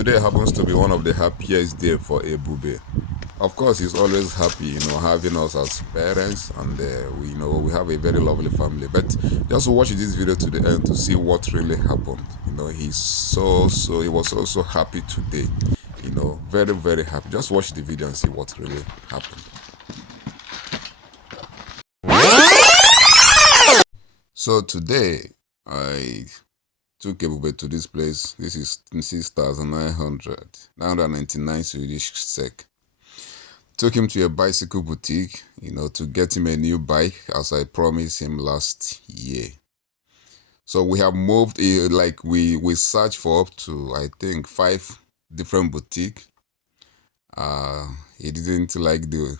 Today happens to be one of the happiest day for Ebube. Of course, he's always happy, having us as parents, and we have a very lovely family. But just watch this video to the end to see what really happened. He was so happy today. Very very happy. Just watch the video and see what really happened. So today, I took Ebube to this place. This is 6,999 Swedish SEK. Took him to a bicycle boutique, to get him a new bike as I promised him last year. So we have moved, we searched for up to, I think, 5 different boutiques. He didn't like the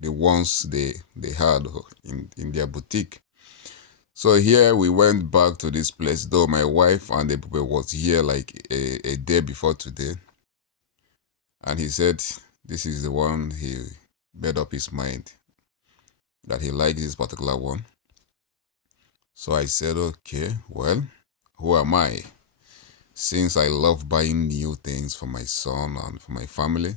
ones they had in their boutique. So here we went back to this place, though my wife and the people was here like a day before today. And he said this is the one he made up his mind that he likes this particular one. So I said, okay, well, who am I? Since I love buying new things for my son and for my family,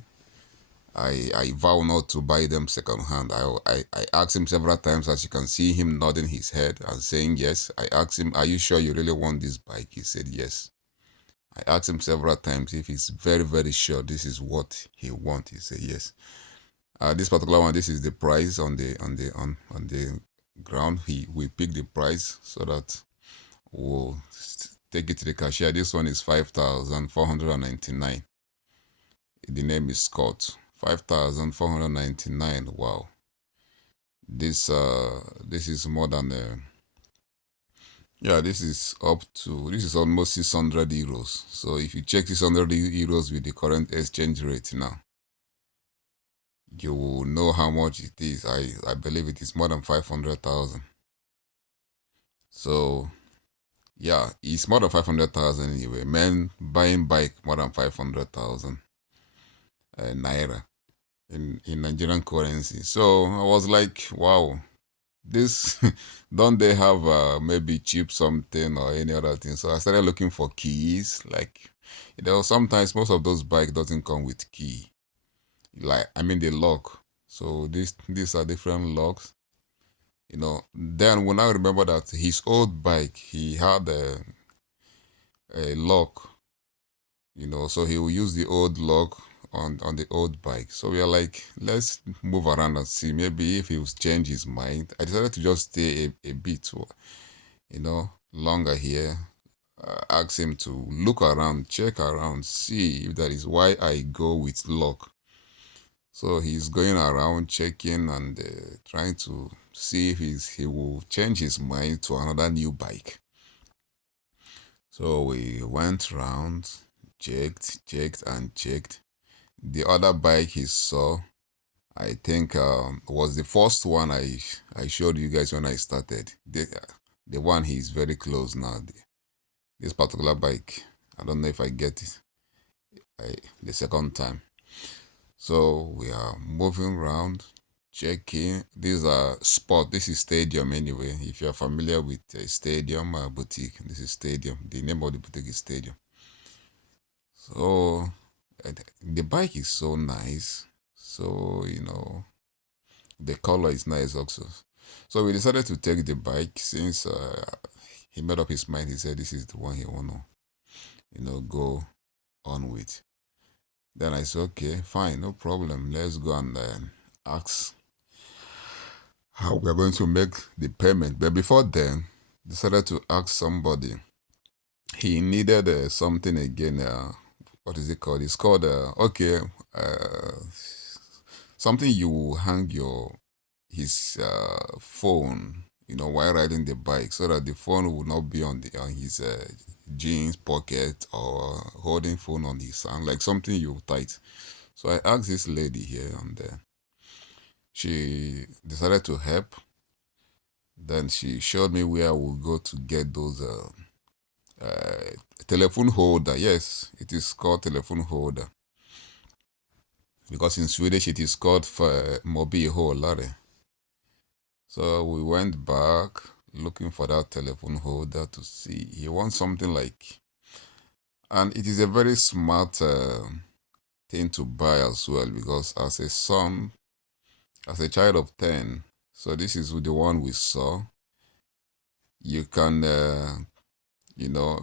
I vow not to buy them secondhand. I asked him several times, as you can see him nodding his head and saying yes. I asked him, are you sure you really want this bike? He said yes. I asked him several times if he's very, very sure this is what he wants. He said yes. This particular one, this is the price on the ground. We pick the price so that we'll take it to the cashier. This one is 5,499. The name is Scott. 5,499. Wow. This is more than this is almost 600 euros. So if you check 600 euros with the current exchange rate now, you will know how much it is. I believe it is more than 500,000. So yeah, it's more than 500,000 anyway. Men buying bike more than 500,000 naira in Nigerian currency. So I was like, wow, this don't they have maybe cheap something or any other thing? So I started looking for keys. Like, sometimes most of those bikes doesn't come with key. The lock. So these are different locks. Then when I remember that his old bike, he had a lock, so he will use the old lock on the old bike. So we are like, let's move around and see, maybe if he will change his mind. I decided to just stay a bit, longer here. Ask him to look around, check around, see if that is why I go with lock. So he's going around checking and trying to see if he will change his mind to another new bike. So we went around, checked and checked. The other bike he saw, I think, was the first one I showed you guys when I started. The one he's very close now. This particular bike, I don't know if I get it the second time. So we are moving around, checking. These are spot. This is Stadium anyway. If you are familiar with Stadium boutique, this is Stadium. The name of the boutique is Stadium. So the bike is so nice. So the color is nice also. So we decided to take the bike since he made up his mind. He said this is the one he wanna go on with. Then I said, okay, fine, no problem. Let's go and ask how we're going to make the payment. But before then, decided to ask somebody. He needed something again. What is it called? It's called, something you hang his phone, while riding the bike, so that the phone will not be on his jeans pocket or holding phone on his hand, like something you tight. So I asked this lady here, and she decided to help. Then she showed me where I will go to get those telephone holder. Yes, it is called telephone holder, because in Swedish it is called för mobilhållare. So we went back looking for that telephone holder to see. He wants something like, And it is a very smart thing to buy as well, because as a son, as a child of 10, so this is the one we saw, you can,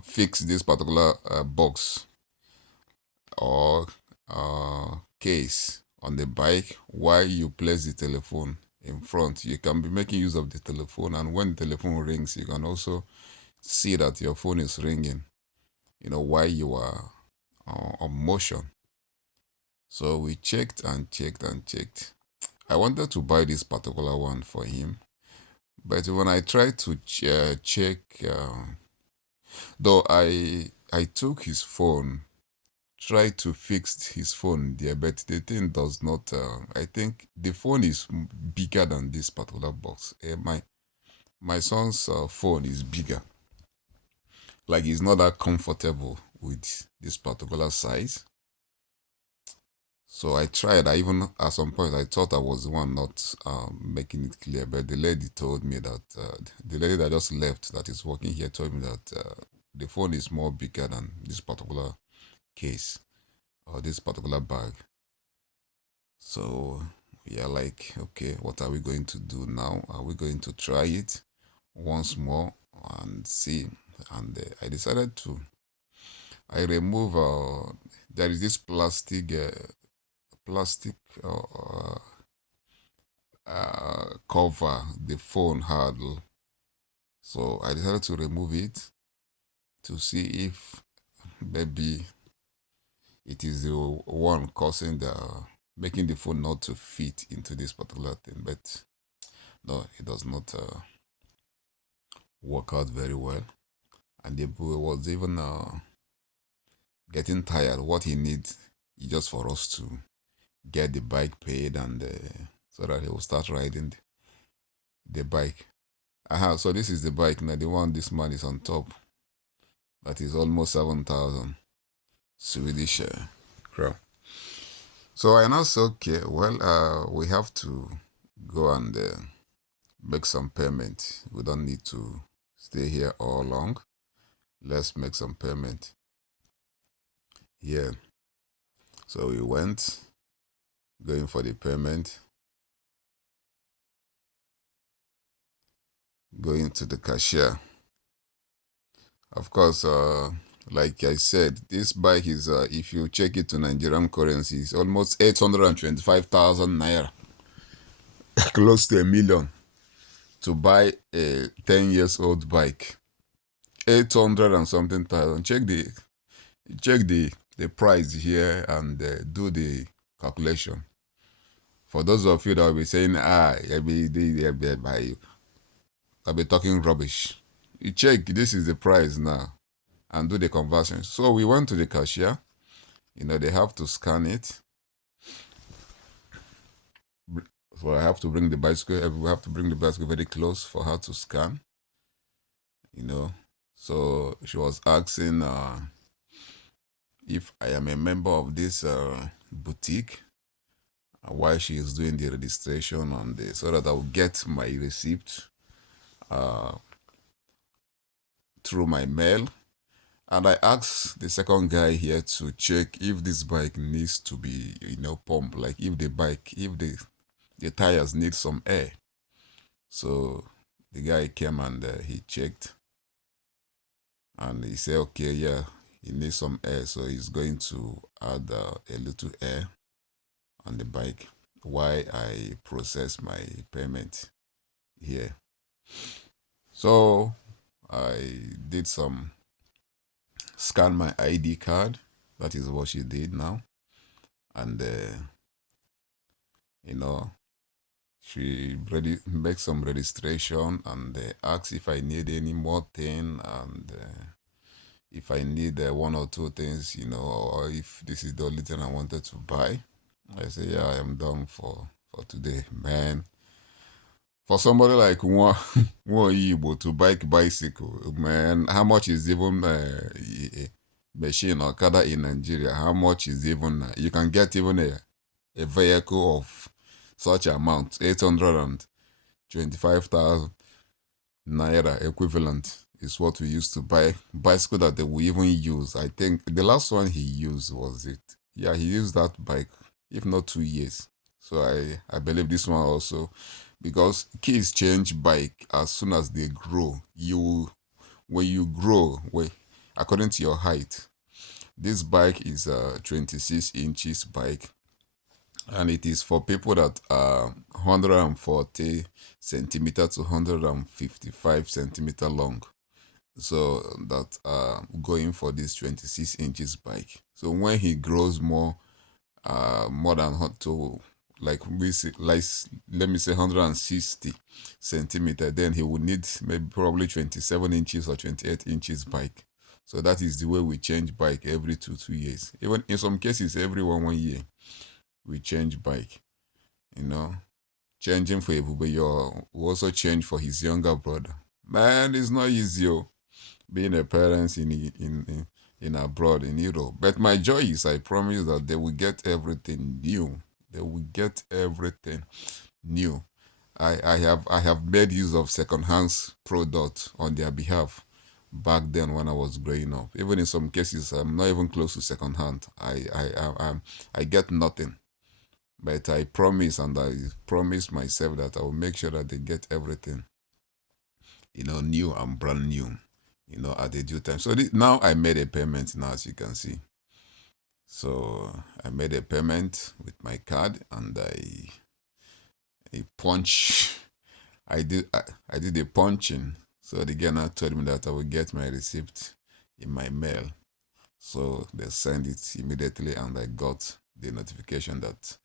fix this particular box or case on the bike while you place the telephone in front. You can be making use of the telephone, and when the telephone rings, you can also see that your phone is ringing, while you are on motion. So we checked and checked and checked. I wanted to buy this particular one for him, but when I tried to check, though I took his phone, tried to fix his phone there, but the thing does not. I think the phone is bigger than this particular box. My son's phone is bigger. Like, he's not that comfortable with this particular size. So I tried. I even at some point I thought I was the one not making it clear, but the lady told me that the lady that just left that is working here told me that the phone is more bigger than this particular case or this particular bag. So we are like, okay, what are we going to do now? Are we going to try it once more and see? And I decided to. I remove. There is this plastic cover the phone had. So I decided to remove it to see if maybe it is the one causing the making the phone not to fit into this particular thing. But no, it does not work out very well. And the boy was even getting tired. What he needs is just for us to get the bike paid, and so that he will start riding the bike. So this is the bike now, the one this man is on top. That is almost 7,000 Swedish crown. So I now say, okay, well, we have to go and make some payment. We don't need to stay here all long. Let's make some payment here. So we went, going for the payment, going to the cashier. Of course, like I said, this bike is, if you check it to Nigerian currency, it's almost 825,000 naira, close to a million, to buy a 10 years old bike. 800 and something thousand. Check the price here and do the calculation. For those of you that will be saying, I'll be talking rubbish. You check, this is the price now, and do the conversion. So we went to the cashier. They have to scan it. So I have to bring the bicycle. We have to bring the bicycle very close for her to scan. So she was asking if I am a member of this boutique, and why she is doing the registration on this, so that I will get my receipt through my mail. And I asked the second guy here to check if this bike needs to be, pumped, like if the tires need some air. So the guy came and he checked, and he said, okay, yeah, he needs some air, so he's going to add a little air on the bike while I process my payment here. So I did some scan my ID card. That is what she did now. And, she make some registration, and asked if I need any more thing, and if I need one or two things, or if this is the only thing I wanted to buy. I say, yeah, I am done for today, man. For somebody like one Igbo to bike bicycle, man, how much is even machine or kada in Nigeria? How much is even? You can get even a vehicle of such amount, 825,000 naira equivalent. is what we used to buy. Bicycle that they will even use. I think the last one he used was it. Yeah, he used that bike, if not 2 years. So I believe this one also, because kids change bike as soon as they grow. You when you grow, according to your height. This bike is a 26 inches bike, and it is for people that are 140 centimeter to 155 centimeter long. So that are going for this 26 inches bike. So when he grows more than to like let me say 160 centimeter, then he would need maybe probably 27 inches or 28 inches bike. So that is the way we change bike every 2 years. Even in some cases, every 1 year we change bike. You know, changing for Ebubeyo, we also change for his younger brother. Man, it's not easy. Being a parent in abroad in Europe. But my joy is I promise that they will get everything new. They will get everything new. I have made use of second-hand product on their behalf back then when I was growing up. Even in some cases, I'm not even close to second-hand. I get nothing. But I promise, and I promise myself that I will make sure that they get everything, new and brand new, at the due time. So now I made a payment now, as you can see. So I made a payment with my card, and I punch. I did a punching. So the guy now told me that I will get my receipt in my mail. So they sent it immediately, and I got the notification that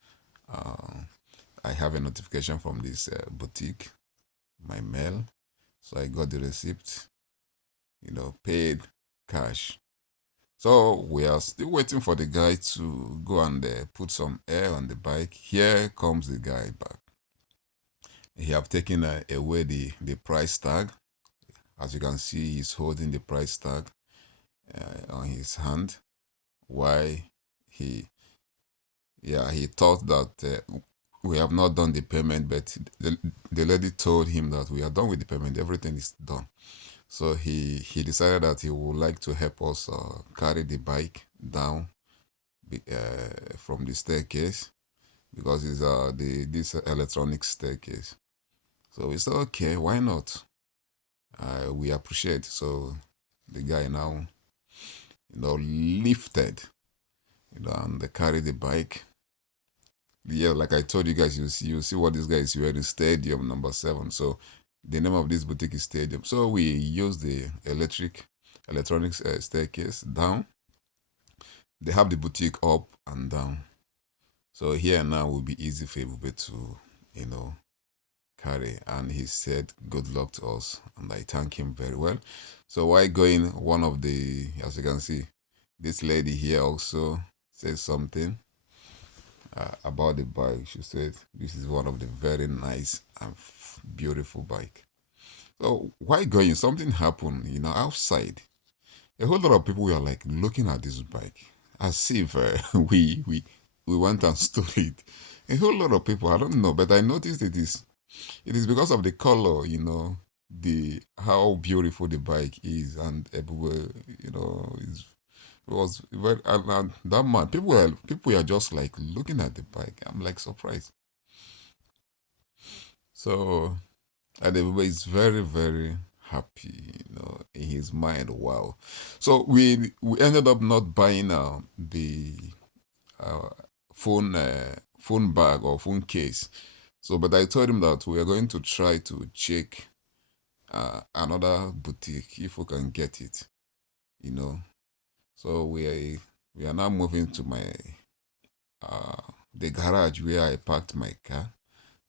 I have a notification from this boutique, my mail. So I got the receipt, paid cash. So we are still waiting for the guy to go and put some air on the bike. Here comes the guy back. He have taken away the price tag. As you can see, he's holding the price tag on his hand. Why he, yeah, he thought that we have not done the payment, but the lady told him that we are done with the payment. Everything is done. So he decided that he would like to help us carry the bike down from the staircase, because it's this electronic staircase. So we said, okay, why not? We appreciate. So the guy now, lifted, and they carry the bike. Yeah, like I told you guys, you see what this guy is wearing, Stadium number 7. So the name of this boutique is Stadium. So we use the electronics staircase down. They have the boutique up and down. So here now will be easy for everybody to, carry. And he said, good luck to us. And I thank him very well. So while going, as you can see, this lady here also said something about the bike. She said, this is one of the very nice and beautiful bike. So while going, something happened, outside. A whole lot of people were like looking at this bike as if we went and stole it. A whole lot of people, I don't know, but I noticed it is because of the color, the how beautiful the bike is, and everywhere, it was very, and that man, people were just like looking at the bike. I'm like surprised. So, and everybody is very, very happy, in his mind. Wow. So we ended up not buying the uh, phone bag or phone case. So, but I told him that we are going to try to check another boutique if we can get it. You know. So we are now moving to my uh the garage where I parked my car,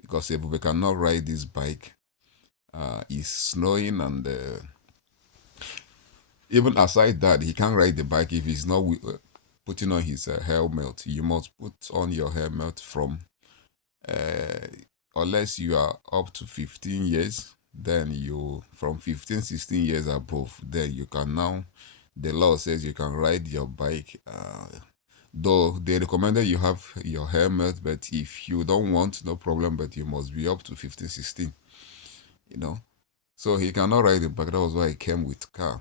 because if we cannot ride this bike, it's snowing, and even aside that, he can't ride the bike if he's not putting on his helmet. You must put on your helmet from uh, unless you are up to 15 years, then you from 15, 16 years above, then you can now, the law says you can ride your bike, though they recommended you have your helmet, but if you don't want, no problem, but you must be up to 15, 16, you know So he cannot ride the bike. That was why I came with car.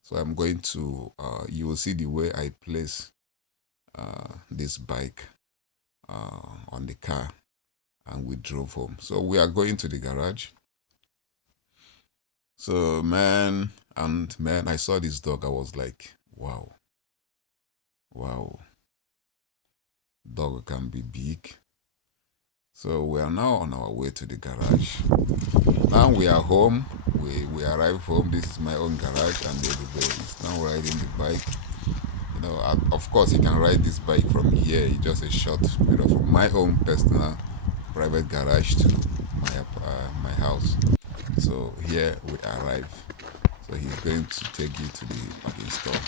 So I'm going to, you will see the way I place this bike on the car, and we drove home. So we are going to the garage. So man, I saw this dog. I was like, wow, wow, dog can be big. So we are now on our way to the garage. Now we are home. We arrive home. This is my own garage, and the baby is now riding the bike. You know, of course, he can ride this bike from here. It's just a short, from my own personal private garage to my house. So here we arrive. So he's going to take you to the parking store.